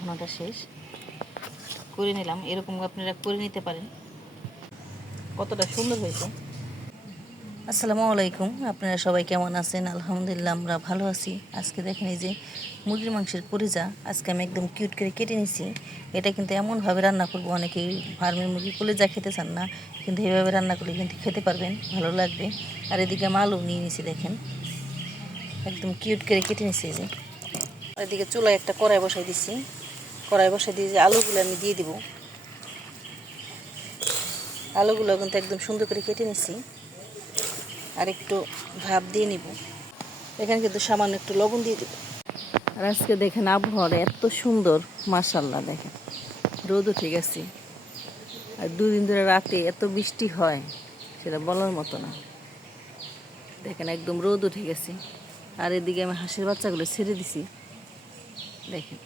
ভুনাটা শেষ করে নিলাম। এরকম আপনারা করে নিতে পারেন। কতটা সুন্দর হয়েছে। আসসালামু আলাইকুম, আপনারা সবাই কেমন আছেন? আলহামদুলিল্লাহ আমরা ভালো আছি। আজকে দেখেন এই যে মুরগির মাংসের কলিজা আজকে আমি একদম কিউট করে কেটে নিছি। এটা কিন্তু এমনভাবে রান্না করবো, অনেকেই ফার্মের মুরগির কলিজা খেতে চান না, কিন্তু এইভাবে রান্না করলে কিন্তু খেতে পারবেন, ভালো লাগবে। আর এদিকে আমি আলু নিয়ে নিছি, দেখেন একদম কিউট করে কেটে নিছি। এই যে এদিকে চুলায় একটা কড়াই বসাই দিছি। কড়াই বসাই দিয়ে যে আলুগুলো আমি দিয়ে দিব। আলুগুলো কিন্তু একদম সুন্দর করে কেটে নিছি। আর একটু ভাপ দিয়ে নিব। এখানে কিন্তু সামান্য একটু লবণ দিয়ে দিব। আর আজকে দেখেন আবহাওয়াটা এত সুন্দর, মাশাআল্লাহ। দেখেন রোদ উঠে গেছে। আর দুদিন ধরে রাতে এত বৃষ্টি হয় সেটা বলার মতো না। দেখেন একদম রোদ উঠে গেছে। আর এদিকে আমি হাঁসের বাচ্চাগুলো ছেড়ে দিছি। দেখেন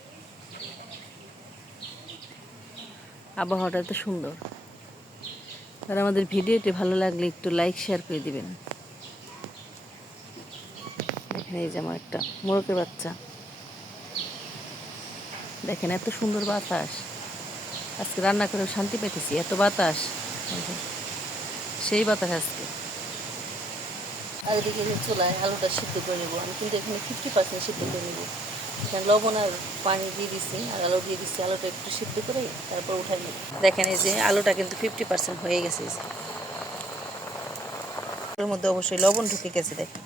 আবহাওয়াটা এত সুন্দর। আর আমাদের ভিডিওটি ভালো লাগলে একটু লাইক শেয়ার করে দিবেন। দেখেন এই যে আমার একটা মোরগের বাচ্চা। দেখেন এত সুন্দর বাতাস। আজকে রান্না করে শান্তি পেতেছি, এত বাতাস, সেই বাতাস আজকে। আর এদিকে চুলায় আলুটা সিদ্ধ করে নেবো। আমি কিন্তু এখানে 50% সিদ্ধ করে নেবো। এখানে লবণ আর পানি দিয়ে দিছি, আর আলু দিয়ে দিচ্ছি। আলুটা একটু সিদ্ধ করে তারপর উঠাই নেব। দেখেন এই যে আলুটা কিন্তু 50% হয়ে গেছে। এর মধ্যে অবশ্যই লবণ ঢুকে গেছে। দেখেন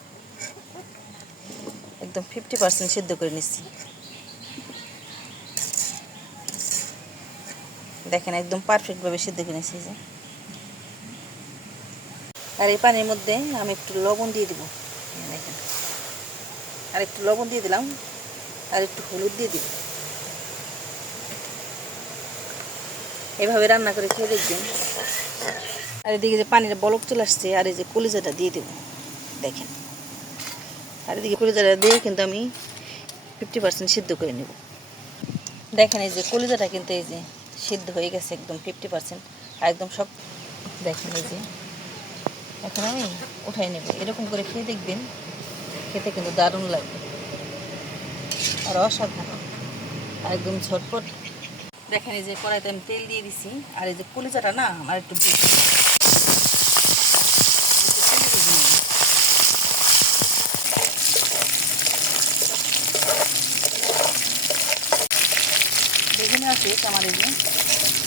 একদম 50% সিদ্ধ করে নিচ্ছি। দেখেন একদম পারফেক্টভাবে সিদ্ধ করে নিচ্ছি। যে আর এই পানির মধ্যে আমি একটু লবণ দিয়ে দিব। দেখেন আর একটু লবণ দিয়ে দিলাম, আর একটু হলুদ দিয়ে দিব। এভাবে রান্না করে খেয়ে দেখবেন। আর এদিকে যে পানির বলক চলে আসছে, আর এই যে কলিজাটা দিয়ে দেব। দেখেন আর এদিকে কলিজাটা দিয়ে কিন্তু আমি 50% সিদ্ধ করে নেব। দেখেন এই যে কলিজাটা কিন্তু এই যে সিদ্ধ হয়ে গেছে একদম 50%। আর একদম সব দেখেন এই যে এখন আমি উঠাই নেব। এরকম করে খেয়ে দেখবেন, খেতে কিন্তু দারুণ লাগবে আর অসাধারণ, আর একদম ঝটপট। দেখেন এই যে কড়াইতে আমি তেল দিয়ে দিছি। আর এই যে কলিজাটা না আমার একটু বেগুনি আছে আমার। এই যে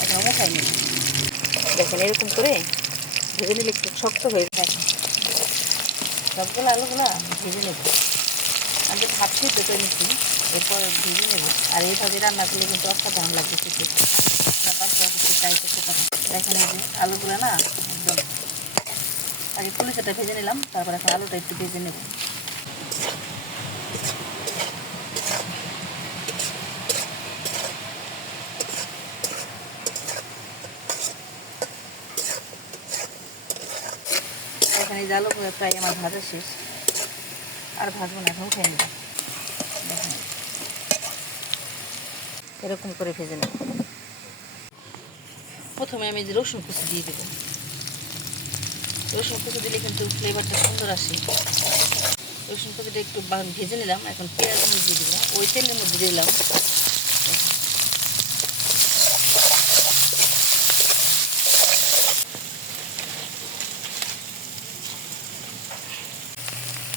এখন উঠাই নেব। দেখেন এরকম করে ভেজে নিলে একটু শক্ত হয়ে যায়। সবগুলো আলুগুলা ভেজে নেব। আমি তো ভাত সিদ্ধ করে নিচ্ছি, এরপর ভেজে নেব। আর এইভাবে রান্না করলে কিন্তু অসাধারণ লাগবে খেতে। ট্রাই করতে পারেন। দেখেন এই যে আলুগুলো না একদম আগে কলিজাটা ভেজে নিলাম, তারপর এখন আলুটা একটু ভেজে নেব। এখানে এই যে আলুগুলো প্রায় আমার ভাজা শেষ, আর ভাজবো না, এখন উঠে নেব। দেখেন এরকম করে ভেজে নেব। প্রথমে আমি যে রসুন কুচি দিয়ে দেবো। রসুন কুচি দিলে কিন্তু ফ্লেভারটা সুন্দর আসে। রসুন কুচিটা একটু ভেজে নিলাম। এখন পেঁয়াজ দিয়ে দিলাম, ওই তেলের মধ্যে দিয়ে দিলাম।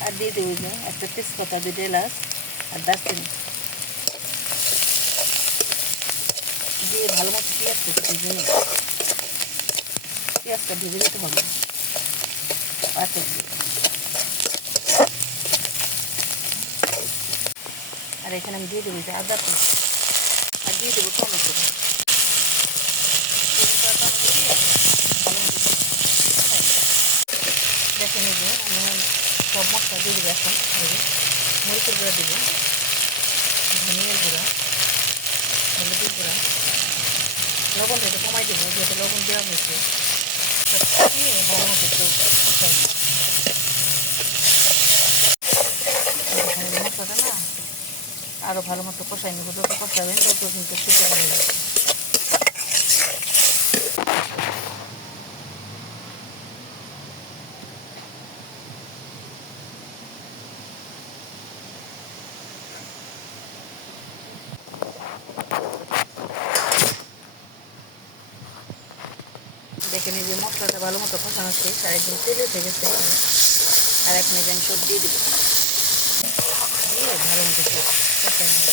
আর দিয়ে দেবো যে একটা তেজপাতা, 2টা এলাচ আর দারচিনি দিয়ে ভালো মতো পেঁয়াজটা ভেজে নেব। পেঁয়াজটা ভেজে দিতে হবে পারফেক্ট। আর এখানে আমি দিয়ে দেবো যে আদা পেস্ট, আর দিয়ে দেবো টমেটো। দেখেন এই যে আমি সব মশলা দিয়ে দেবো। এখন এই যে মরিচের গুঁড়া দেবো, ধনিয়ার গুঁড়া, হলুদের গুঁড়া, লবণটা একটু কমাই দেবো যেহেতু লবণ দেওয়া হয়েছে। সব দিয়ে ভালো মতো একটু কষাই নেব। মশলাটা না আরও ভালো মতো কষাই নেব। যত কষাবেন তত কিন্তু খেতে ভালো লাগবে। দেখেন এই যে মশলাটা ভালো মতো কষানো শেষ, আর একদম তেলে উঠে গেছে। আর এখন এই যে আমি সব দিয়ে দেবো, দিয়ে ভালো মতো কষাই নেব।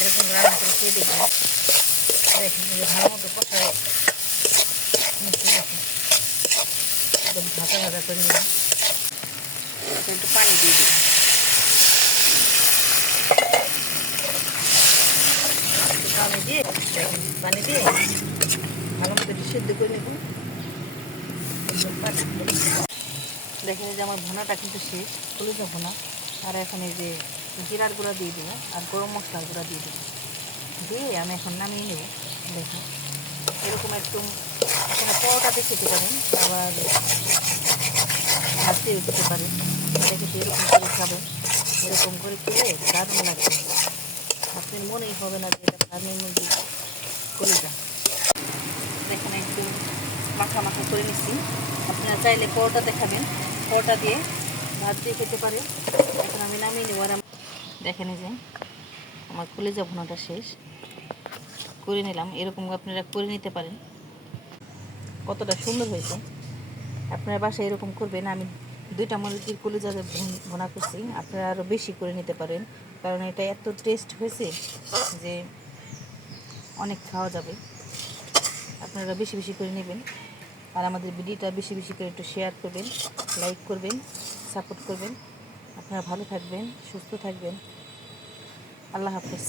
এরকম রান্না করে খেয়ে দেখবেন। দেখেন এই যে ভালো মতো কষাই নিচ্ছি, দেখেন একদম ভাজা ভাজা করে নিলাম। একটু পানি দিয়ে দিই, পানি দিয়ে দেখেন, পানি দিয়ে ভালো মতো একটু সেদ্ধ করে নেব। দেখেন এই যে আমার ভুনাটা কিন্তু শেষ, কলিজা ভুনা। আর এখন এই যে জিরার গুঁড়া দিয়ে দেবো আর গরম মশলার গুঁড়া দিয়ে দেবো, দিয়ে আমি এখন নামিয়ে নেব। দেখেন এরকম একটু এখানে পরোটাতে খেতে পারেন, আবার ভাত দিয়ে খেতে পারেন। দেখে এরকম করে খাবেন, এরকম করে খেলে দারুণ লাগবে। আপনার মনেই হবে না যে এটা ফার্মের মুরগি কলিজা। দেখেন একটু মাখা মাখা করে নিচ্ছি। আপনারা চাইলে পরোটাতে খাবেন, পরোটা দিয়ে ভাত দিয়ে খেতে পারেন। এখন আমি নামিয়ে নেব। আর দেখেন এই যে আমার কলিজা ভুনাটা শেষ করে নিলাম। এরকম আপনারা করে নিতে পারেন। কতটা সুন্দর হয়েছে, আপনারা বাসায় এরকম করবেন। আমি 2টা মুরগির কলিজা ভুনা করছি, আপনারা আরও বেশি করে নিতে পারেন, কারণ এটা এত টেস্ট হয়েছে যে অনেক খাওয়া যাবে। আপনারা বেশি বেশি করে নেবেন। আর আমাদের ভিডিওটা বেশি বেশি করে একটু শেয়ার করবেন, লাইক করবেন, সাপোর্ট করবেন। আপনারা ভালো থাকবেন, সুস্থ থাকবেন। আল্লাহ হাফেজ।